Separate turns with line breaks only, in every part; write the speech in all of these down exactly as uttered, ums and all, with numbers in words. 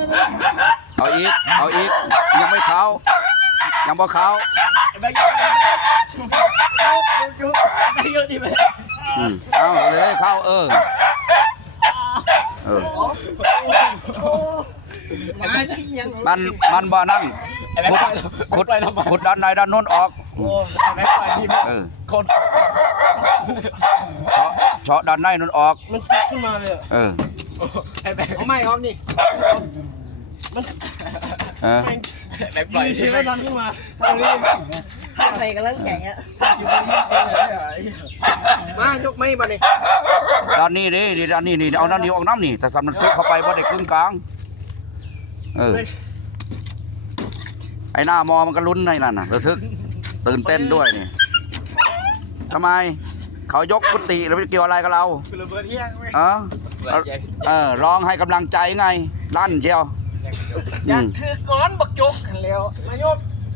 เอาอีกเอาอีกยังไม่เข้ายังบ่เข้าอืมเอาเลยเข้าเออเออมันมันบ่นั่นขุดขุดขุดด้านในด้านโน้นออกเออเฉาะด้านในโน้นออก
มันขึ้นมาเลย
เออ
เอาไม่ออกนี่มัน
เออ
แบบปล่อยที่ไม่ดันขึ้นมาตอนนี้
ใส่กำลังแข่งอ่ะ
มายกไม่มาเลย
ด้านนี้ดิดิด้านนี้นี่เอาด้านนี้ออกน้ำนี่แต่สำนักซุกเข้าไปบ่ได้ครึ่งกลางเออไอ้หน้ามอมันก็ลุ้นในนั่นน่ะระทึกตื่นเต้นด้วยนี่ทำไมเขายกกุฏิแล้วเกี่ยวอะไรกับเราเออเออร้องให้กำลังใจไงลั่นเชียว
อยากถือก้อนบักจกกันแล้วนายก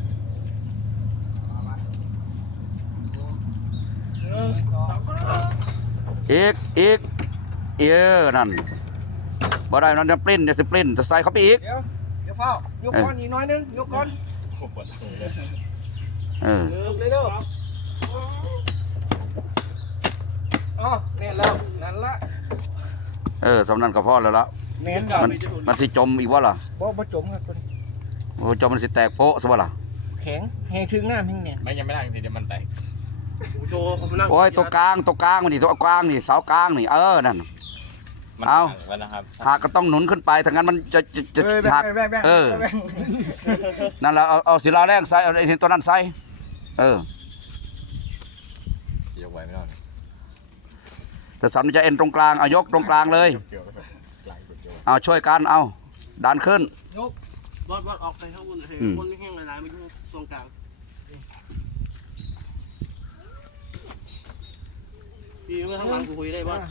อีกอีกเออนั่นบ่ได้นั่นจะปริ้นจะสปริ้นจะใส่เข้าไปอีก
เดี๋ยวเดี๋ยวเฝ้ายกก้อนอีกน้อยนึงยกก้อน
เออ
เลยเด้ออ๋อเนี่ยแล้วนั่นละ
เออสำนักกับพ่อแล้วละมันมันสิจมอีกวะล่ะ
บ่บ่จมครับคน
โอ้จมมันสิแตกโป๊ะซะวะล่ะ
แข็งแหงถึงน้ำแหงเนี่ย
ไม่ยังไม่ได้จริงๆเดี๋ยวมันแตก
โอ้ยตัวกลางตัวกลางมันนี่ตัวกลางนี่เสากลางนี่เออนั่นเอาหากก็ต้องหนุนขึ้นไปถ้างั้นมันจะจะจะหักเออนั่นแหละเอาเอาศิลาแรงใส่เอาไอ้ตัวนั้นใส่เอ
อยกไว้ไม่ได้
แต่สำจะเอ็นตรงกลางเอายกตรงกลางเลยเอาช่วยกันเอาดันขึ้น
ยกบอดบอดออกไปข้างบนเลยบนแห้งหลายๆมันอยู่ตรงกลางดีเมื่อข้างหลังคุยได้บ้าง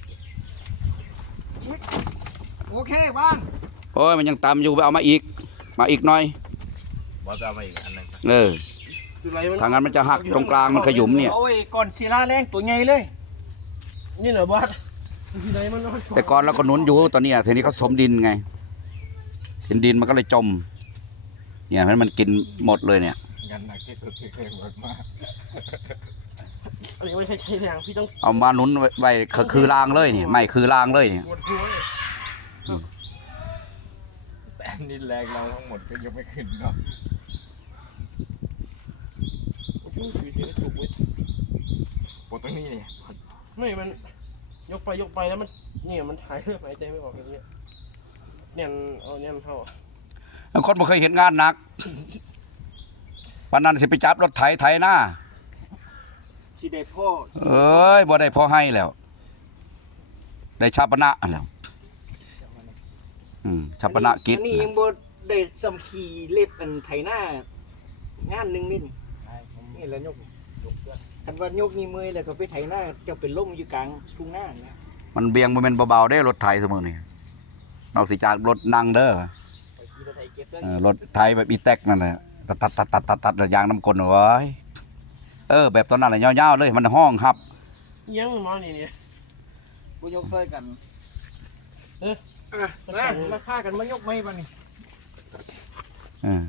โอเคบ้าง
โอ้ยมันยังต่ำอยู่ไปเอามาอีกมาอีกหน่อย
บอสเอามาอีกอันนึง
เออทางนั้นมันจะหักตรงกลางมันขยุมเนี่ย
โอ้ยก่อนศิลาแรงตัวใหญ่เลยนี่เหรอบอส
แต่ก่อนเราก็หนุนอยู่ตอนนี้ทีนี้เขาถมดินไงดินดินมันก็เลยจมเนี่ยให้มันกินหมดเลยเนี่ย
งานหนักที่สุดที่เคยหมดมาก
อันนี้ไม่ใช่ใช้แรงพี่ต้อง
เอามาหนุนไว้คือรางเลยนี่ไม่คือรางเลยเนี่ย
แต่นี่แรงเราทั้งหมดก็ยังไม่ขึ้นเนาะปวดตรงนี้เนี่ย
ไม่มันยกไปยกไปแล้วมันเนี่ยมันหายเลือดหายใจไม่ออกอย่างเงี้ยเนี่ยเอาเนี่ยมันเข้า
แล้วคนไม่เคยเห็นงานหนักวันนั้นสิไปจับรถไถไถหน้า
สิได้พ่อ
เอ้ยบ่ได้พ่อให้แล้วได้ชาปนะแล้วอืมชาปนะกิจ
นี่ยังบ่ได้สำคีเล็บอันไถหน้างานหนึ่งนี่นี่แหละยกคันว่ายกนี่มือแล้วก็ไปไถหน้าจะเป็นล่มอยู่กลางทุ่งหน้าเนี่ย
มันเบียงมันเป็นเบาๆได้รถไถเสมอนี่นอกจากรถนั่งเด้อรถไถแบบอีแท็กนั่นแหละตัดตัดตัดตัดตัดตัดยางน้ำกลเอาไว้เออแบบตอนนั้นแหละยาวๆเลยมันห้องครับ
ยังมันมานี่เนี่ยกูยกเสื้อกันเออมามาฆ่ากันมายกไม่ป่ะนี่
เออ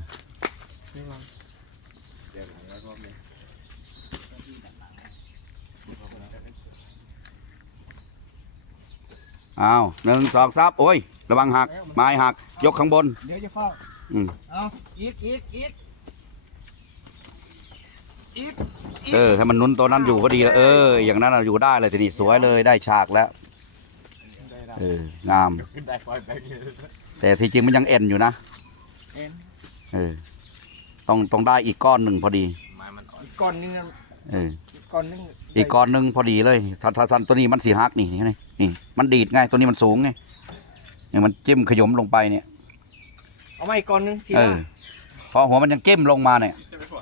เอาหนึ่งสองซับโอ้ยระวังหักไม้หักยกข้างบน
เดี๋ยวจะเฝ้า
อืม
เอาอีกอีกอีกอีก
เออให้มันนุนตัวนั้นอยู่พอดีแล้วเอออย่างนั้นอยู่ได้เลยทีนี้สวยเลยได้ฉากแล้วเอองามแต่ที่จริงมันยังเอ็นอยู่นะเออต้องต้องได้อีกก้อนหนึ่งพอดี
อีกก้อนนึง
เออ
ก้อนนึง
อีกก้อนหนึ่งพอดีเลยทันทันตัวนี้มันสีหักนี่นี่นี่มันดีดไงตัวนี้มันสูงไงอย่างมันจิ้มขยมลงไปเนี่ย
เอามาอีกก้อนนึงสิ
พอหัวมันยังจิ้มลงมาเนี่ย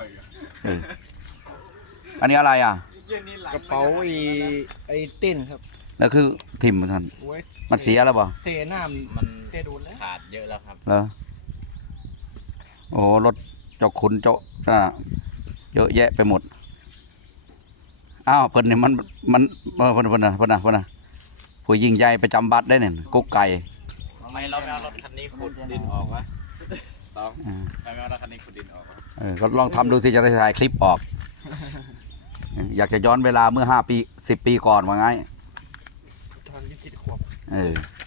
อันนี้อะไรอ่ะ
กระเป๋าไอ้ไอ้เต้นครับ
แล้วคือทิมมันทันมันเสียแล้วป่ะ
เสียน้ำมันเสียโดนแล้ว
ขาดเยอะแล้วครับ
เหรอโอ้รถเจ้าคุณเจ้าอ่าเยอะแยะไปหมดอ้าวเพิ่นเนี่ยมันมันเพิ่นเพิ่นนะเพิ่นนะเพิ่นนะผู้ยิ่งใหญ่ประจำบัตรได้เนี่ยกุ๊กไก่
อ
ทำไมเราไม่เอารถคันนี้ขุดดินออกวะต้องทำไมเอารถคันนี้ขุดดินออกวะ
เออก็ลองทำดูสิจะได้ถ่ายคลิปออก อยากจะย้อนเวลาเมื่อห้าปีสิบปีก่อนว่าไง
ตอนยี่สิบขวบ
เออ